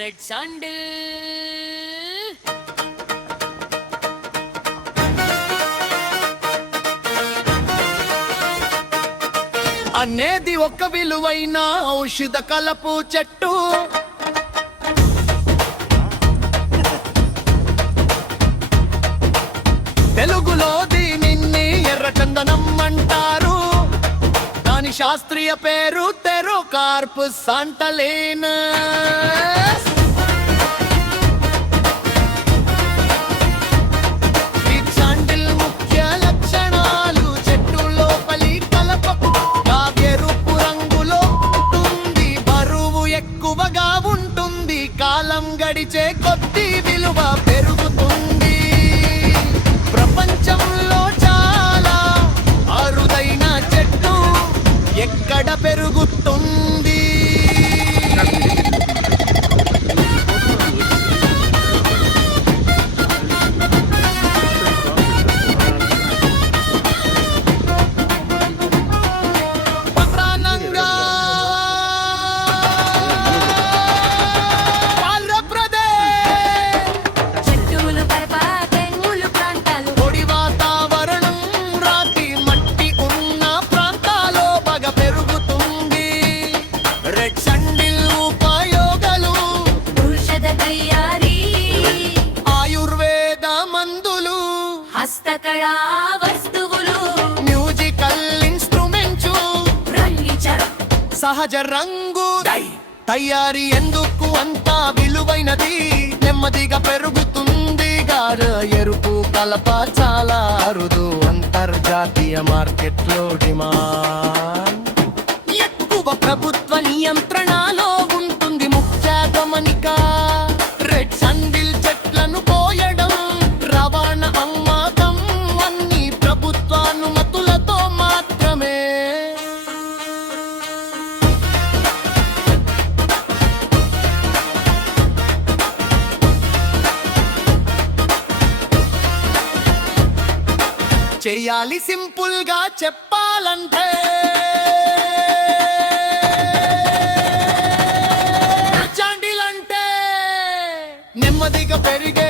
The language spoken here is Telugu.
రెడ్ శాండిల్ అనేది ఒక విలువైన ఔషధ కలపు చెట్టు. తెలుగులో దీనిని ఎర్రచందనం అంటారు. దాని శాస్త్రీయ పేరు థెరోకార్పుస్ సాంటలేనస్. ఈ శాండిల్ ముఖ్య లక్షణాలు: చెట్టు లోపలి కలపకు ఎరుపు రంగులో ఉంటుంది, బరువు ఎక్కువగా ఉంటుంది, కాలం గడిచే కొద్ది విలువ పెరుగుతుంది. ప్రపంచంలో చాలా అరుదైన చెట్టు ఎక్కడ పెరుగుతుంది? ప్రధానంగా చెట్టులు పరపాకెన్నులు ప్రాంతాలు, పొడి వాతావరణం, రాతి మట్టి ఉన్న ప్రాంతాల్లో బాగా పెరుగుతుంది. రెడ్ శాండిల్ ఉపయోగాలు: ఔషధ తయారీ, ఆయుర్వేద మందులు, హస్తకళా వస్తువులు, మ్యూజికల్ ఇన్స్ట్రుమెంట్స్, రంగిచరం, సహజ రంగు తయారీ ఎందుకు అంత విలువైనది? నెమ్మదిగా పెరుగుతుంది, గార ఎరుపు కలప చాలా అరుదు, అంతర్జాతీయ మార్కెట్లో డిమాండ్ ఎక్కువ. ప్రభుత్వ నియంత్రణలో ఉంటుంది. ముఖ్య గమనిక: రెడ్ శాండిల్ చెట్లను కోయడం, రవాణా, అమ్మకం అన్ని ప్రభుత్వానుమతులతో మాత్రమే. చేయాలి సింపుల్ గా చెప్పాలంటే, శాండిల్ అంటే నెమ్మదిగా పెరిగే